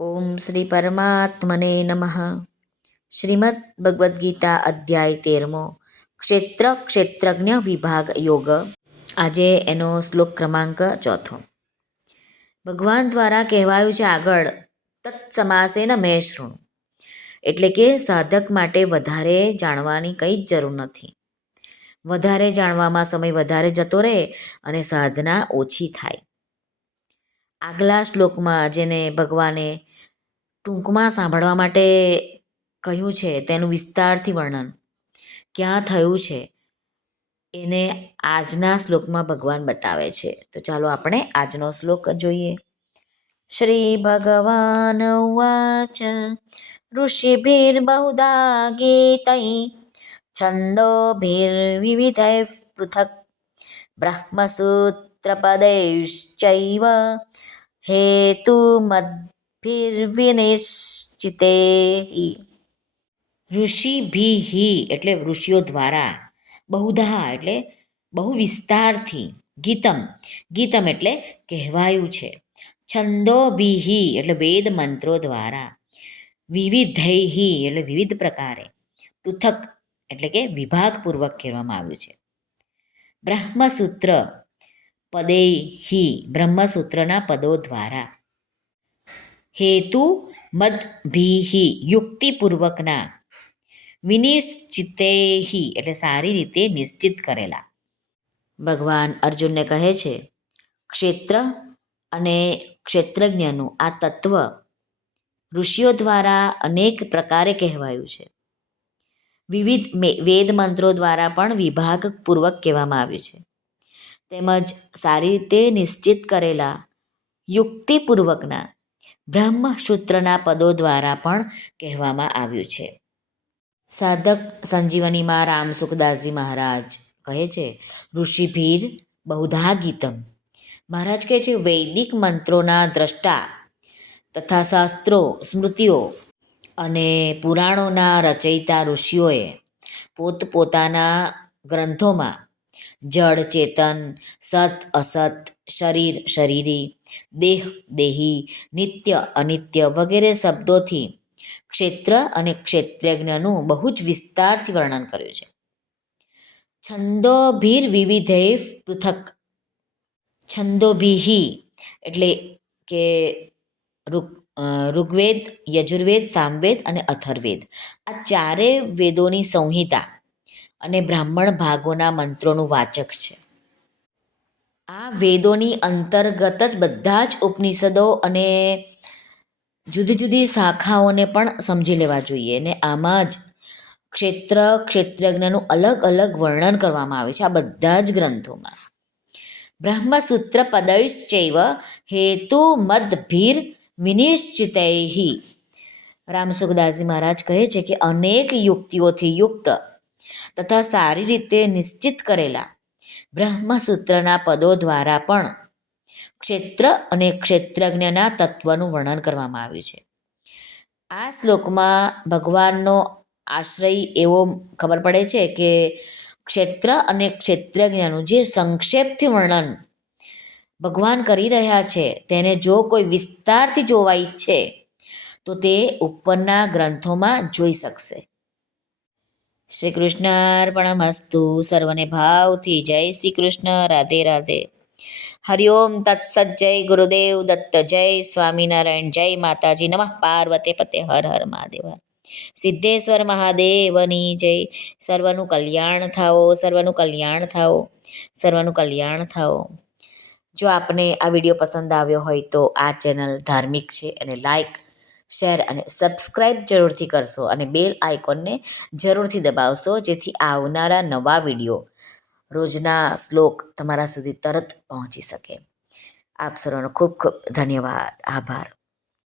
ઓમ શ્રી પરમાત્મને નમઃ. શ્રીમદ ભગવદ્ ગીતા અધ્યાય 13મો ક્ષેત્ર ક્ષેત્રજ્ઞ વિભાગ યોગ. આજે એનો શ્લોક ક્રમાંક 4. ભગવાન દ્વારા કહેવાયું છે આગળ, તત્સમાસેન મે શૃણુ, એટલે કે સાધક માટે વધારે જાણવાની કંઈ જ જરૂર નથી. વધારે જાણવામાં સમય વધારે જતો રહે અને સાધના ઓછી થાય. આગલા શ્લોકમાં જેને ભગવાને ટૂંકમાં સાંભળવા માટે કહ્યું છે તેનું વિસ્તારથી વર્ણન ક્યાં થયું છે એને આજના શ્લોકમાં ભગવાન બતાવે છે. તો ચાલો આપણે આજનો શ્લોક જોઈએ. શ્રી ભગવાન ઉવાચ ઋષિભિર્બહુધા ગીતૈ છંદોભિર્વિવિધૈઃ પૃથક્ બ્રહ્મસૂત્રપदैश्चैव હેતુમદ્ભિર્વિનિશ્ચિતૈઃ. ઋષિભિઃ એટલે ઋષિઓ દ્વારા, બહુધા એટલે બહુ વિસ્તારથી, ગીતમ ગીતમ એટલે કહેવાયું છે, છંદોભિઃ એટલે વેદ મંત્રો દ્વારા, વિવિધૈઃ એટલે વિવિધ પ્રકારે, પૃથક એટલે કે વિભાગપૂર્વક કહેવામાં આવ્યું છે. બ્રહ્મસૂત્ર પદૈઃ બ્રહ્મસૂત્રના પદો દ્વારા, હેતુ મદ્ભિઃ યુક્તિપૂર્વકના, વિનિશ્ચિતૈઃ એટલે સારી રીતે નિશ્ચિત કરેલા. ભગવાન અર્જુનને કહે છે ક્ષેત્ર અને ક્ષેત્રજ્ઞનું આ તત્વ ઋષિઓ દ્વારા અનેક પ્રકારે કહેવાયું છે. વિવિધ વેદ મંત્રો દ્વારા પણ વિભાગપૂર્વક કહેવામાં આવ્યું છે, તેમજ સારી રીતે નિશ્ચિત કરેલા યુક્તિપૂર્વકના બ્રહ્મસૂત્રના પદો દ્વારા પણ કહેવામાં આવ્યું છે. સાધક સંજીવનીમાં રામ સુખદાસજી મહારાજ કહે છે ઋષિભીર બહુધા ગીતમ. મહારાજ કહે છે વૈદિક મંત્રોના દ્રષ્ટા તથા શાસ્ત્રો, સ્મૃતિઓ અને પુરાણોના રચયિતા ઋષિઓએ પોતપોતાના ગ્રંથોમાં જડ ચેતન, સત અસત, શરીર શરીરી, દેહ દેહી, નિત્ય અનિત્ય વગેરે શબ્દોથી ક્ષેત્ર અને ક્ષેત્રજ્ઞનું બહુ જ વિસ્તારથી વર્ણન કર્યું છે. છંદોભિર્વિવિધૈઃ પૃથક. છંદોભિઃ એટલે કે ઋગ્વેદ, યજુર્વેદ, સામવેદ અને અથર્વેદ આ ચારેય વેદોની સંહિતા અને બ્રાહ્મણ ભાગોના મંત્રોનું વાચક છે. આ વેદોની અંતર્ગત જ બધા જ ઉપનિષદો અને જુદી જુદી શાખાઓને પણ સમજી લેવા જોઈએ. ને આમાં જ ક્ષેત્ર ક્ષેત્રજ્ઞનું અલગ અલગ વર્ણન કરવામાં આવે છે આ બધા જ ગ્રંથોમાં. બ્રહ્મસૂત્ર પદૈશ્ચૈવ હેતુમદ્ભિર વિનિશ્ચિતૈઃ. રામસુખદાસજી મહારાજ કહે છે કે અનેક યુક્તિઓથી યુક્ત તથા સારી રીતે નિશ્ચિત કરેલા બ્રહ્મસૂત્રના પદો દ્વારા પણ ક્ષેત્ર અને ક્ષેત્રજ્ઞના તત્વનું વર્ણન કરવામાં આવ્યું છે. આ શ્લોકમાં ભગવાનનો આશ્રય એવો ખબર પડે છે કે ક્ષેત્ર અને ક્ષેત્રજ્ઞનું જે સંક્ષેપથી વર્ણન ભગવાન કરી રહ્યા છે તેને જો કોઈ વિસ્તારથી જોવા ઈચ્છે તો તે ઉપરના ગ્રંથોમાં જોઈ શકશે. શ્રી કૃષ્ણાર્પણમસ્તુ. સર્વને ભાવથી જય શ્રી કૃષ્ણ. રાધે રાધે. હરિઓમ તત્સત. જય ગુરુદેવ દત્ત. જય સ્વામિનારાયણ. જય માતાજી. નમઃ પાર્વતે પતે. હર હર મહાદેવ. સિદ્ધેશ્વર મહાદેવની જય. સર્વનું કલ્યાણ થાઓ, સર્વનું કલ્યાણ થાઓ, સર્વનું કલ્યાણ થાઓ. જો આપને આ વિડીયો પસંદ આવ્યો હોય તો આ ચેનલ ધાર્મિક છે અને લાઈક, શેર અને સબસ્ક્રાઈબ જરૂરથી કરશો અને બેલ આઇકોનને જરૂરથી દબાવશો જેથી આવનારા નવા વિડીયો, રોજના શ્લોક તમારા સુધી તરત પહોંચી શકે. આપ સર્વનો ખૂબ ખૂબ ધન્યવાદ. આભાર.